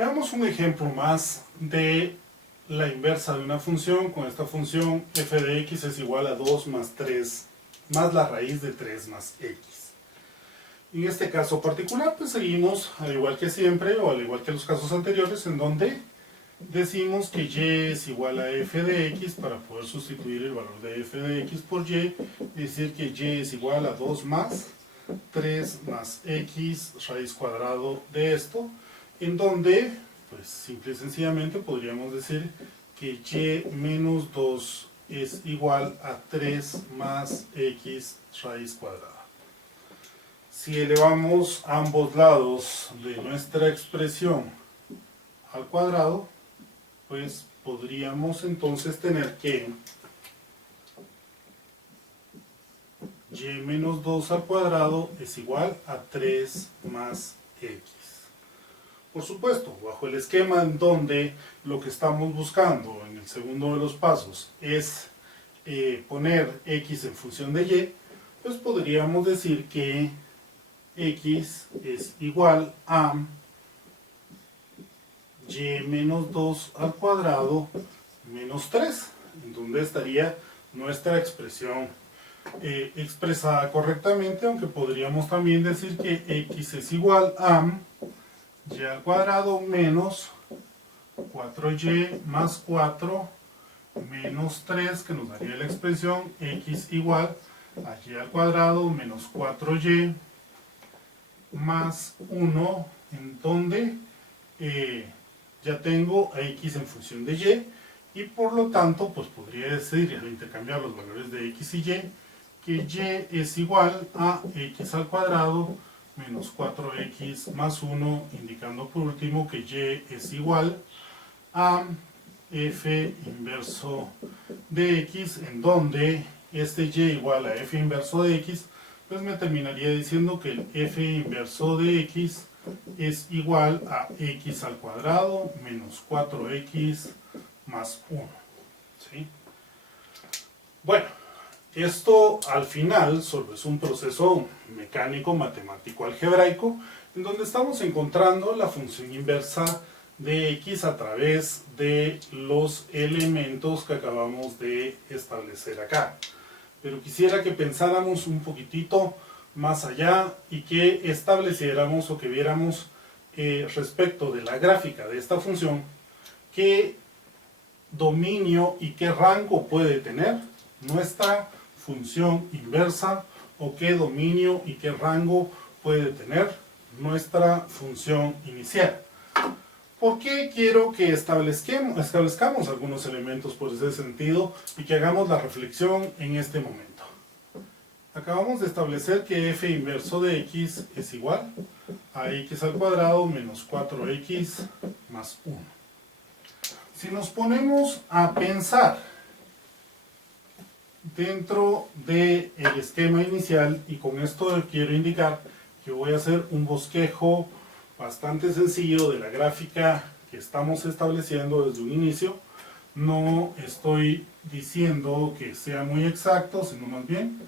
Veamos un ejemplo más de la inversa de una función. Con esta función f de x es igual a 2 más 3 más la raíz de 3 más x. En este caso particular, pues seguimos al igual que siempre, o al igual que los casos anteriores, en donde decimos que y es igual a f de x para poder sustituir el valor de f de x por y, y decir que y es igual a 2 más 3 más x raíz cuadrado de esto, en donde, pues simple y sencillamente podríamos decir que y menos 2 es igual a 3 más x raíz cuadrada. Si elevamos ambos lados de nuestra expresión al cuadrado, pues podríamos entonces tener que y menos 2 al cuadrado es igual a 3 más x. Por supuesto, bajo el esquema en donde lo que estamos buscando en el segundo de los pasos es poner x en función de y, pues podríamos decir que x es igual a y menos 2 al cuadrado menos 3, en donde estaría nuestra expresión expresada correctamente, aunque podríamos también decir que x es igual a y al cuadrado menos 4y más 4 menos 3, que nos daría la expresión x igual a y al cuadrado menos 4y más 1, en donde ya tengo a x en función de y por lo tanto pues podría decir, al intercambiar los valores de x y que y es igual a x al cuadrado menos 4x más 1, indicando por último que y es igual a f inverso de x, en donde este y igual a f inverso de x, pues me terminaría diciendo que el f inverso de x es igual a x al cuadrado menos 4x más 1. ¿Sí? Bueno, esto al final solo es un proceso mecánico, matemático, algebraico, en donde estamos encontrando la función inversa de x a través de los elementos que acabamos de establecer acá. Pero quisiera que pensáramos un poquitito más allá y que estableciéramos o que viéramos respecto de la gráfica de esta función qué dominio y qué rango puede tener nuestra función inversa, o qué dominio y qué rango puede tener nuestra función inicial. ¿Por qué quiero que establezcamos algunos elementos por ese sentido y que hagamos la reflexión en este momento? Acabamos de establecer que f inverso de x es igual a x al cuadrado menos 4x más 1. Si nos ponemos a pensar dentro del esquema inicial, y con esto quiero indicar que voy a hacer un bosquejo bastante sencillo de la gráfica que estamos estableciendo desde un inicio. No estoy diciendo que sea muy exacto, sino más bien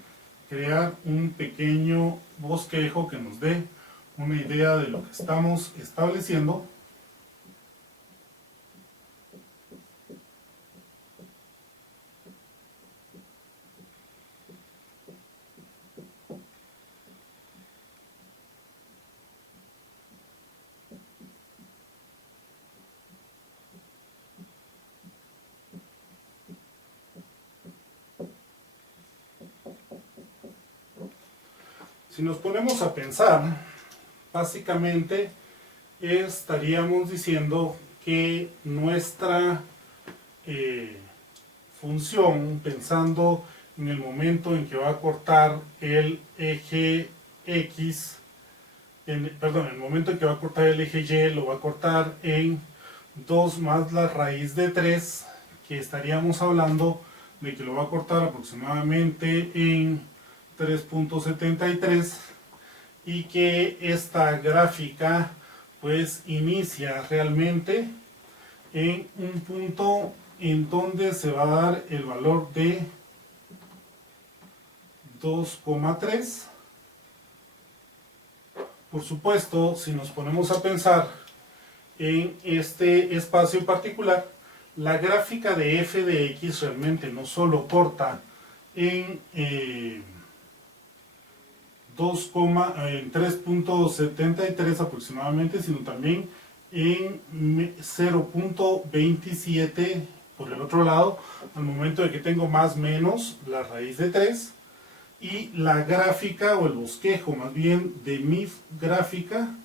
crear un pequeño bosquejo que nos dé una idea de lo que estamos estableciendo. Si nos ponemos a pensar, básicamente estaríamos diciendo que nuestra función, pensando en el momento en que va a cortar el eje X, en el momento en que va a cortar el eje Y, lo va a cortar en 2 más la raíz de 3, que estaríamos hablando de que lo va a cortar aproximadamente en 3.73, y que esta gráfica pues inicia realmente en un punto en donde se va a dar el valor de 2,3. Por supuesto, si nos ponemos a pensar en este espacio particular, la gráfica de f de x realmente no solo corta en 3.73 aproximadamente, sino también en 0.27 por el otro lado, al momento de que tengo más menos la raíz de 3, y la gráfica o el bosquejo más bien de mi gráfica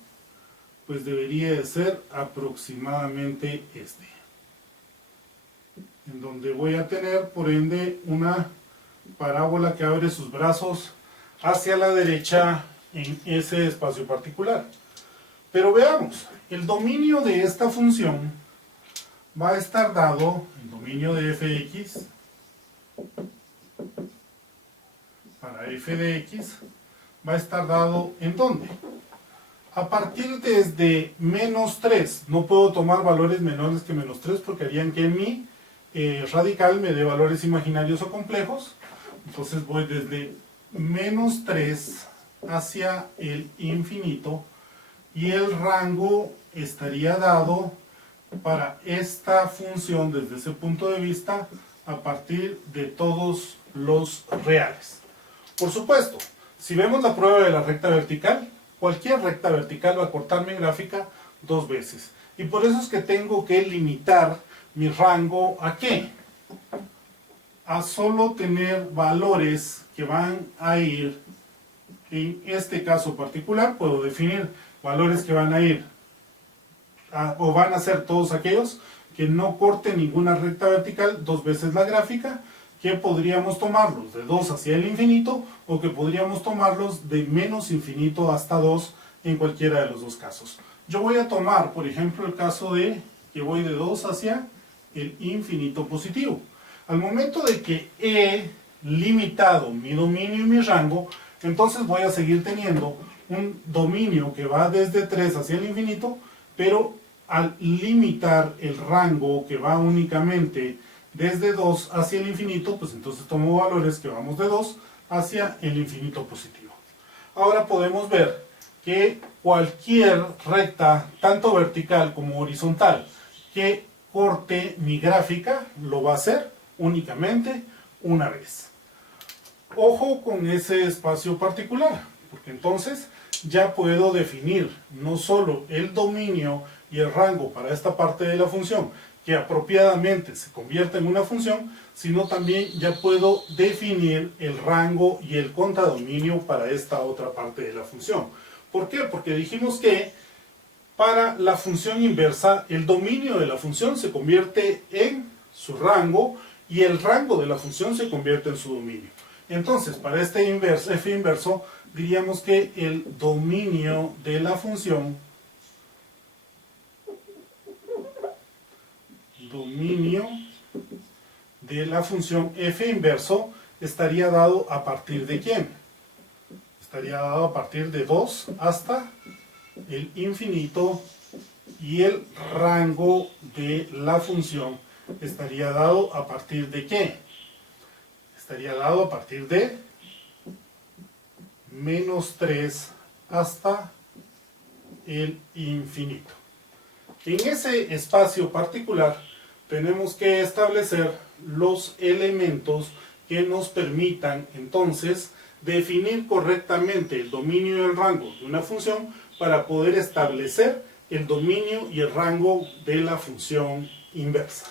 pues debería de ser aproximadamente este, en donde voy a tener por ende una parábola que abre sus brazos hacia la derecha en ese espacio particular. Pero veamos, el dominio de esta función va a estar dado, el dominio de f de x, para f de x, va a estar dado ¿en dónde? A partir desde menos 3, no puedo tomar valores menores que menos 3 porque harían que mi radical me dé valores imaginarios o complejos. Entonces voy desde menos 3 hacia el infinito y el rango estaría dado para esta función desde ese punto de vista a partir de todos los reales. Por supuesto, si vemos la prueba de la recta vertical, cualquier recta vertical va a cortar mi gráfica 2 veces. Y por eso es que tengo que limitar mi rango ¿a qué? A solo tener valores que van a ir, en este caso particular, puedo definir valores que van a ir, o van a ser todos aquellos que no corten ninguna recta vertical 2 veces la gráfica, que podríamos tomarlos de 2 hacia el infinito o que podríamos tomarlos de menos infinito hasta 2 en cualquiera de los dos casos. Yo voy a tomar, por ejemplo, el caso de que voy de 2 hacia el infinito positivo. Al momento de que he limitado mi dominio y mi rango, entonces voy a seguir teniendo un dominio que va desde 3 hacia el infinito, pero al limitar el rango que va únicamente desde 2 hacia el infinito, pues entonces tomo valores que vamos de 2 hacia el infinito positivo. Ahora podemos ver que cualquier recta, tanto vertical como horizontal, que corte mi gráfica, lo va a hacer únicamente una vez. Ojo con ese espacio particular, porque entonces ya puedo definir no solo el dominio y el rango para esta parte de la función, que apropiadamente se convierta en una función, sino también ya puedo definir el rango y el contradominio para esta otra parte de la función. ¿Por qué? Porque dijimos que para la función inversa, el dominio de la función se convierte en su rango y el rango de la función se convierte en su dominio. Entonces, para este inverso, f inverso, diríamos que el dominio de la función f inverso estaría dado a partir de ¿quién? Estaría dado a partir de 2 hasta el infinito, y el rango de la función estaría dado a partir de ¿qué? Estaría dado a partir de menos 3 hasta el infinito. En ese espacio particular tenemos que establecer los elementos que nos permitan entonces definir correctamente el dominio y el rango de una función para poder establecer el dominio y el rango de la función inversa.